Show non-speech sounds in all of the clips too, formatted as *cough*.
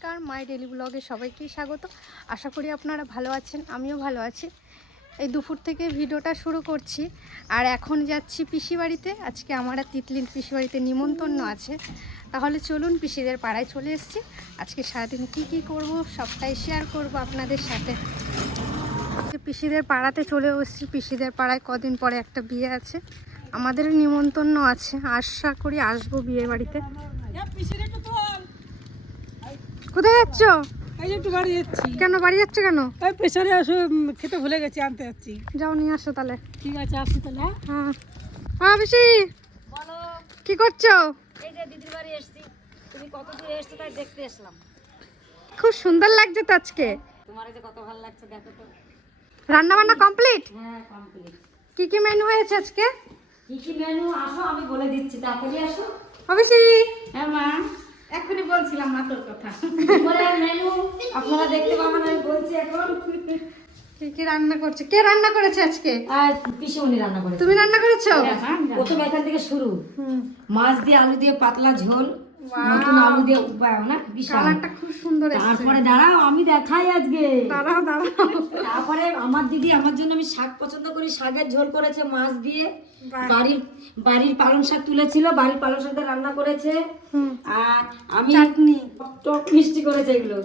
নমস্কার, মাই ডেলি ব্লগে সবাইকেই স্বাগত। আশা করি আপনারা ভালো আছেন, আমিও ভালো আছি। এই দুপুর থেকে ভিডিওটা শুরু করছি। আর এখন যাচ্ছি পিসি বাড়িতে। আজকে আমার আর তিতলির পিসি বাড়িতে নিমন্ত্রণ আছে। তাহলে চলুন পিসিদের পাড়ায় চলে এসেছি। আজকে সারাদিন কি কি করব সবটাই শেয়ার করব আপনাদের সাথে। পিসিদের পাড়াতে চলে এসেছি। পিসিদের পাড়ায় কদিন পরে একটা বিয়ে আছে। আমাদের নিমন্ত্রণ আছে। আশা করি আসব বিয়ে বাড়িতে। কোথায় যাচ্ছ? এই যে একটু বাড়ি যাচ্ছি। কেন বাড়ি যাচ্ছ কেন? ওই প্রেশারে আসো খেতে ভুলে গেছি আনতে যাচ্ছি। যাও নিয়ে আসো তাহলে। ঠিক আছে আসছি তাহলে হ্যাঁ? হ্যাঁ। হ্যাঁ পিসি কি করছ? এই যে দিদির বাড়ি এসছি। তুমি কত দূরে এসছো তাই দেখতে আসলাম। খুব সুন্দর লাগছে তো আজকে। তোমার যে কত ভালো লাগছে দেখো তো। রান্না বান্না কমপ্লিট হ্যাঁ কমপ্লিট কি কি মেনু হয়েছে আজকে? কি কি মেনু আসো আমি বলে দিচ্ছি। তাড়াতাড়ি আসো। পিসি হ্যাঁ মা। এখনই বলছিলাম না তোর কথা। বলে মেনু আপনারা দেখতে পাবেন আমি বলছি এখন। কি কি রান্না করছে? কে রান্না করেছে আজকে? আর পিসিমণি রান্না তুমি রান্না করেছ? প্রথম এখান থেকে শুরু। মাছ দিয়ে আলু দিয়ে পাতলা ঝোল নতুন আলু দিয়ে উপায় না বিশাল। কালারটা খুব সুন্দর তারপরে দাঁড়াও আমি দেখাই আজকে। দাঁড়াও দাঁড়াও। তারপরে আমার দিদি আমার জন্য আমি শাক পছন্দ করি শাকের ঝোল করেছে মাছ দিয়ে। বাড়ির বাড়ির পালং শাক তুলেছিল বাড়ির পালং শাক দিয়ে রান্না করেছে। আর আমি চাটনি। টক মিষ্টি করেছে এগুলো।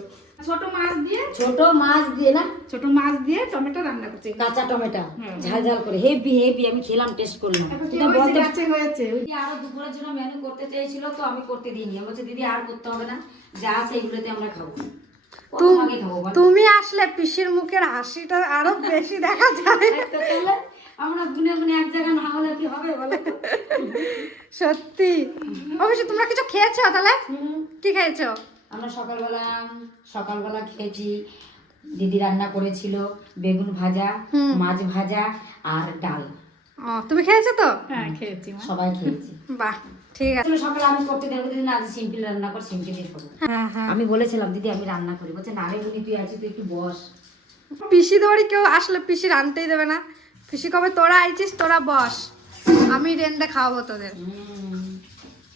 ছোট মাছ দিয়ে? ছোট মাছ দিয়ে না? ছোট মাছ দিয়ে টমেটো রান্না করছি কাঁচা টমেটো। ঝাল ঝাল করে। হেভি হেভি আমি খেলাম টেস্ট করলাম। এটা বলতে হয়েছে। দিদি আরও দুপুরের জন্য মেনু করতে চেয়েছিল তো আমি করতে দিইনি। আমি বলছি দিদি আর করতে হবে না। যা আছে এগুলোতে আমরা খাব? তুমি আসলে পিসির মুখের হাসিটা আরও বেশি দেখা যায়। তাহলে আমরা গুনে গুনে এক জায়গায় না হলে কি হবে বলো সত্যি। অবশ্যই তোমরা কিছু খেয়েছো তাহলে? কি খেয়েছো? আমরা সকালবেলা সকালবেলা খেয়েছি দিদি রান্না করেছিল বেগুন ভাজা মাছ ভাজা আর ডাল। ও তুমি খেয়েছো তো? হ্যাঁ খেয়েছি সবাই খেয়েছি। বাহ ঠিক আছে। সকালে আমি করতে দেবো দিদি না আজ সিম্পল রান্না কর সিম্পল দিয়ে খাব হ্যাঁ হ্যাঁ আমি বলেছিলাম দিদি আমি রান্না করি। বলছে না রে তুই আছিস তুই একটু বস। পিসি দৌড়ি কেউ আসলে পিসি রানতেই দেবে না। পিসি কবে তোরা আইছিস তোরা বস। আমি রেন্দে খাওয়াবো তোদের।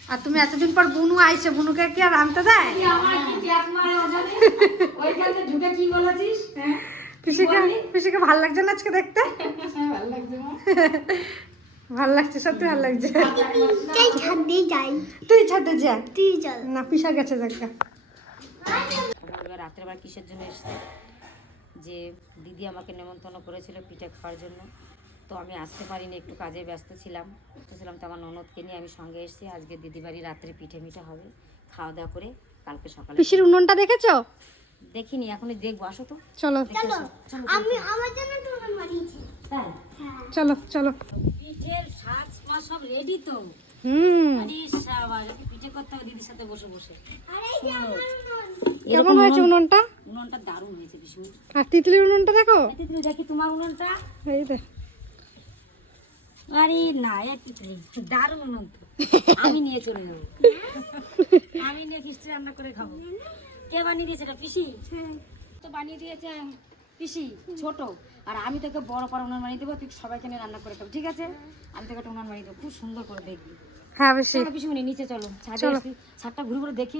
আর তুমি এতদিন পর বুনু আইছে বুনুকে কি আর রানতে দেয়? তুই আমার কি ট্যাপ মারে ওখানে ওইখানে ঢুকে কি বলেছিস? হ্যাঁ? পিসিকে পিসিকে ভালো লাগছে না আজকে দেখতে? ভালো লাগছে মা ভালো লাগছে সত্যি ভালো লাগছে। চাই ছাদে যাই। তুই ছাদে যা। তুই চল। না পিসা গেছে দেখা এবার রাত্রেবার কিসের জন্য এসছে যে দিদি আমাকে নেমন্তন্ন করেছিল পিঠে খাওয়ার জন্য। তো আমি আসতে পারিনি একটু কাজে ব্যস্ত ছিলাম। ব্যস্ত ছিলাম তো আমার ননদকে নিয়ে আমি সঙ্গে এসেছি। আজকে দিদি বাড়ি রাত্রে পিঠে মিঠে হবে খাওয়া দাওয়া করে কালকে সকালে পিসির উনুনটা দেখেছ? দেখিনি এখনই দেখব। আসো তো। চলো। আমি আমার জন্য বানিয়েছি। তাই? চলো চলো। পিঠের সাজ মা সব রেডি তো। হুম। আরে আমি পিঠে করতে হবে দিদির সাথে বসে বসে। আর এই যে আমার উনুন। কেমন হয়েছে উনুনটা? উনুনটা দারুণ হয়েছে বিষ্ণু আর তিতলির উনুনটা দেখো? তুমি দেখি তোমার উনুনটা? এই দেখ আরে না একই দারুণ উনুন তো। আমি নিয়ে চলে যাব। আমি নিয়ে খিস্টি রান্না করে খাব। কে বানিয়ে দিয়েছে এটা পিসি? তো বানিয়ে দিয়েছে পিসি ছোট। আর আমি তোকে বড় বড় উনান বানিয়ে দেবো তুই সবাইকে নিয়ে রান্না করে খাব ঠিক আছে? আমি তোকে একটা উনান বানিয়ে দেবো খুব সুন্দর করে দেখবি। হ্যাঁ বেশি চলো পিসি মনে নিচে চলো। ছাদে। ছাদটা ঘুরে ঘুরে দেখি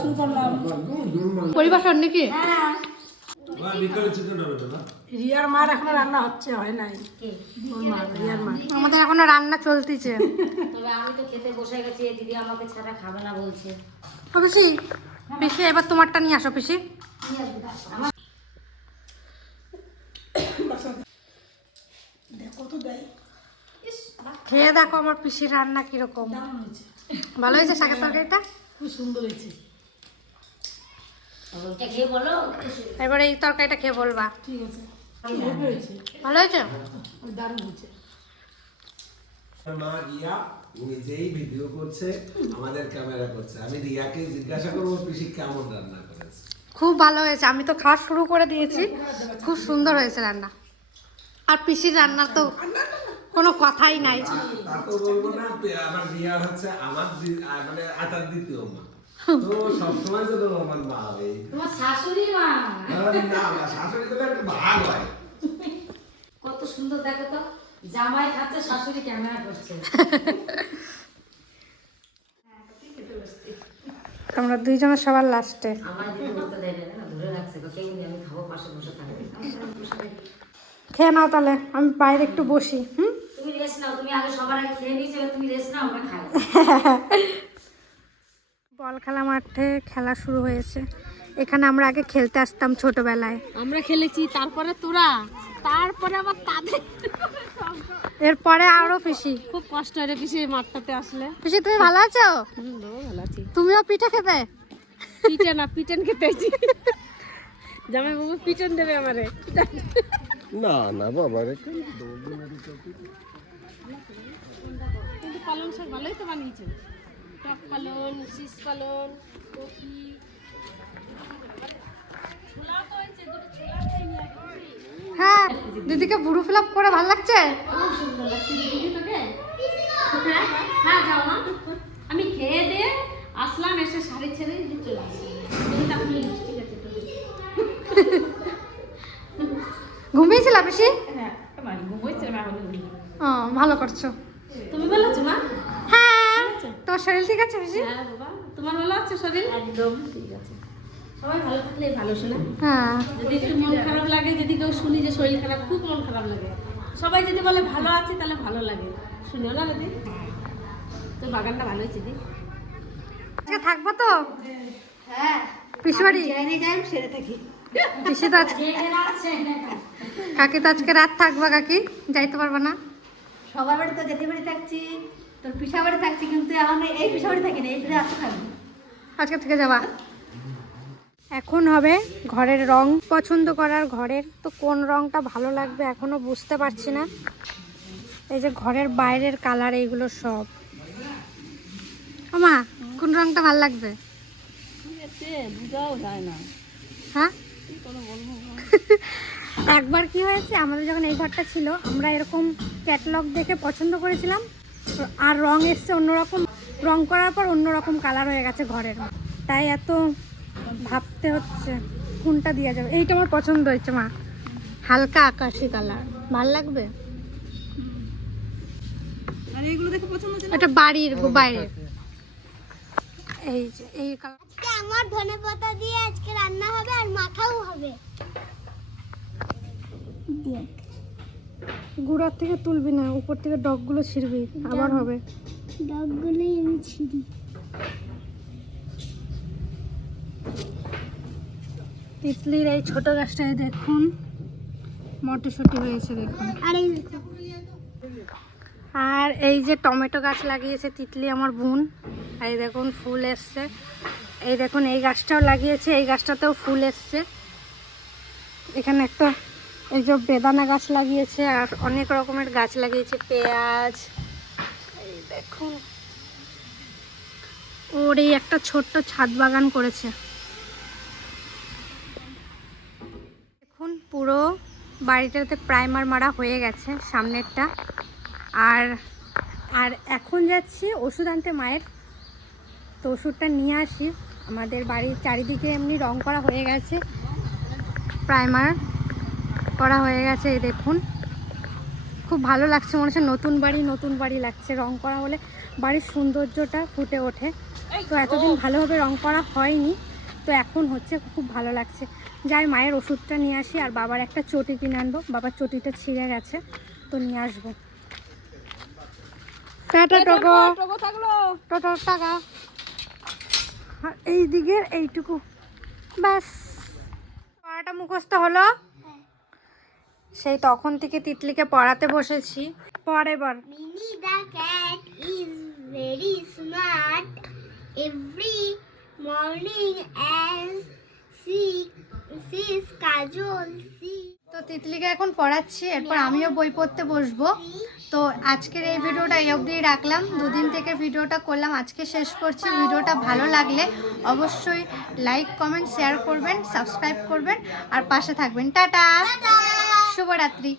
শুরু করলাম। পরিবাসন নাকি? রিয়ার মার এখনও রান্না হচ্ছে হয় নাই? রিয়ার মা। আমাদের এখনও রান্না চলতেছে। তবে আমি তো খেতে বসে গেছি দিদি আমাকে ছাড়া খাবে না বলছে। পিসি পিসি এবার তোমারটা নিয়ে আসো পিসি। খেয়ে দেখো আমার পিসির রান্না কীরকম। ভালো হয়েছে শাকের তরকারিটা? খুব সুন্দর হয়েছে। এবার এই তরকারিটা খেয়ে বলবা। ভালো হয়েছে? হয়েছে। মা রিয়া উনি যেই ভিডিও করছে আমাদের ক্যামেরা করছে। আমি রিয়াকে জিজ্ঞাসা করব পিসি কেমন রান্না করেছে? খুব ভালো হয়েছে। আমি তো খাওয়া শুরু করে দিয়েছি। খুব সুন্দর হয়েছে রান্না। আর পিসির রান্না তো কোনো কথাই নাই। তা তো বলব না আমার বিয়া হচ্ছে আমার মানে আটার দ্বিতীয় মা। তো সবসময় যেন আমার মা হবে তোমার শাশুড়ি মা? না না শাশুড়ি তো একটা ভাগ হয়। কত সুন্দর দেখো তো জামাই খাচ্ছে শাশুড়ি ক্যামেরা করছে আমরা দুইজনের সবার লাস্টে। খেয়ে নাও তাহলে আমি বাইরে একটু বসি হুম? তুমি রেস্ট নাও তুমি আগে সবার আগে খেয়ে নিয়েছো তুমি রেস্ট নাও আমরা খাই *laughs* বল খেলা মাঠে খেলা শুরু হয়েছে। এখানে আমরা আগে খেলতে আসতাম ছোটবেলায়। আমরা খেলেছি তারপরে তোরা তারপরে আবার তাদের। এরপরে আরও পিসি। খুব কষ্ট হয় রে পিছিয়ে মাঠটাতে আসলে। পিসি তুমি ভালো আছো? ভালো আছি। তুমিও পিঠে খেতে? পিঠে না পিটন খেতে আছি জামাই বাবু পিটন দেবে আমারে। না না বাবা রে কিন্তু পালং শাক ভালোই তো বানিয়েছেন টক পালন শীষ পালন কপি। হ্যাঁ দিদিকে বুড়ো ফিল করে ভালো লাগছে? হ্যাঁ যাও আমি খেয়ে দিয়ে আসলাম এসে শাড়ি ছেড়ে চলে আসি তুমি তখন ঠিক আছে তো ঘুমিয়েছিল পিসি? হ্যাঁ ভালো করছ। তোর শরীর ঠিক আছে পিসি? হ্যাঁ বাবা। তোমার ভালো আছে শরীর? একদম ঠিক আছে। সবাই ভালো থাকলে ভালো শোনা হ্যাঁ। যদি একটু মন খারাপ লাগে যদি কেউ শুনি যে শরীর খারাপ খুব মন খারাপ লাগে। সবাই যদি বলে ভালো আছে তাহলে ভালো লাগে। শুনিও না দিদি তোর বাগানটা ভালো হয়েছে দিদি আজকে থাকব তো? হ্যাঁ। পিসি বাড়ি? পিসি তো আজকে কাকি তো আজকে রাত থাকবা কাকি। যাইতে পারবা না। সবার বাড়ি তো জেঠি বাড়ি থাকছি। তোর পিসা বাড়ি থাকছি কিন্তু এখন এই পিসা বাড়ি থাকি না, এই থাকব আজকে থেকে যাবা। এখন হবে ঘরের রং পছন্দ করার ঘরের। তো কোন রংটা ভালো লাগবে এখনও বুঝতে পারছি না। এই যে ঘরের বাইরের কালার এইগুলো সব। আমা কোন রংটা ভালো লাগবে? হ্যাঁ? একবার কি হয়েছে, আমাদের যখন এই ঘরটা ছিল, আমরা এরকম ক্যাটলগ দেখে পছন্দ করেছিলাম। আর রং এসছে অন্যরকম। রং করার পর অন্যরকম কালার হয়ে গেছে ঘরের। তাই এত ভাবতে হচ্ছে কোনটা দেওয়া যাবে। এইটা আমার পছন্দ হয়েছে মা। হালকা আকাশি কালার ভালো লাগবে? এটা বাড়ির বাইরের। এই যে এই কালার আজকে আমার ধনে পাতা দিয়ে আজকে রান্না হবে আর মাখাও হবে। দেখ। গুড়ার থেকে তুলবি না উপর থেকে ডগগুলো ছিড়বি আবার হবে। ডগগুলোই আমি ছিঁড়ি। তিতলির এই ছোট গাছটায় দেখুন মটরশুঁটি হয়েছে দেখুন। আর এই আর এই যে টমেটো গাছ লাগিয়েছে তিতলি আমার বোন আর এই দেখুন ফুল এসছে। এই দেখুন এই গাছটাও লাগিয়েছে এই গাছটাতেও ফুল এসছে। এখানে একটা এই যে বেদানা গাছ লাগিয়েছে আর অনেক রকমের গাছ লাগিয়েছে, পেঁয়াজ। এই দেখুন। ওর এই একটা ছোট্ট ছাদ বাগান করেছে। দেখুন, পুরো বাড়িটাতে প্রাইমার মারা হয়ে গেছে সামনেরটা। আর আর এখন যাচ্ছি ওষুধ আনতে মায়ের। তো ওষুধটা নিয়ে আসি। আমাদের বাড়ির চারিদিকে এমনি রং করা হয়ে গেছে। প্রাইমার করা হয়ে গেছে এই দেখুন। খুব ভালো লাগছে মনে হচ্ছে নতুন বাড়ি নতুন বাড়ি লাগছে রং করা হলে বাড়ির সৌন্দর্যটা ফুটে ওঠে। তো এতদিন ভালোভাবে রং করা হয়নি তো এখন হচ্ছে খুব ভালো লাগছে। যাই মায়ের ওষুধটা নিয়ে আসি আর বাবার একটা চটি কিনে আনব। বাবার চটিটা ছিঁড়ে গেছে তো নিয়ে আসব। টাটা টোকো টোটো। টাকা আর এই দিকের এইটুকু। ব্যাস। পড়াটা মুখস্থ হলো। সেই তখন থেকে তিতলিকে পড়াতে বসেছি। পরে এবার Minnie the cat is very smart. Every morning as she sees Kajol, she তো তিতলিকে এখন পড়াচ্ছি এরপর আমিও বই পড়তে বসবো। তো আজকের এই ভিডিওটা এই অবধি রাখলাম। দুদিন থেকে ভিডিওটা করলাম আজকে শেষ করছি। ভিডিওটা ভালো লাগলে অবশ্যই লাইক কমেন্ট শেয়ার করবেন সাবস্ক্রাইব করবেন আর পাশে থাকবেন। টাটা! शुभरात्री.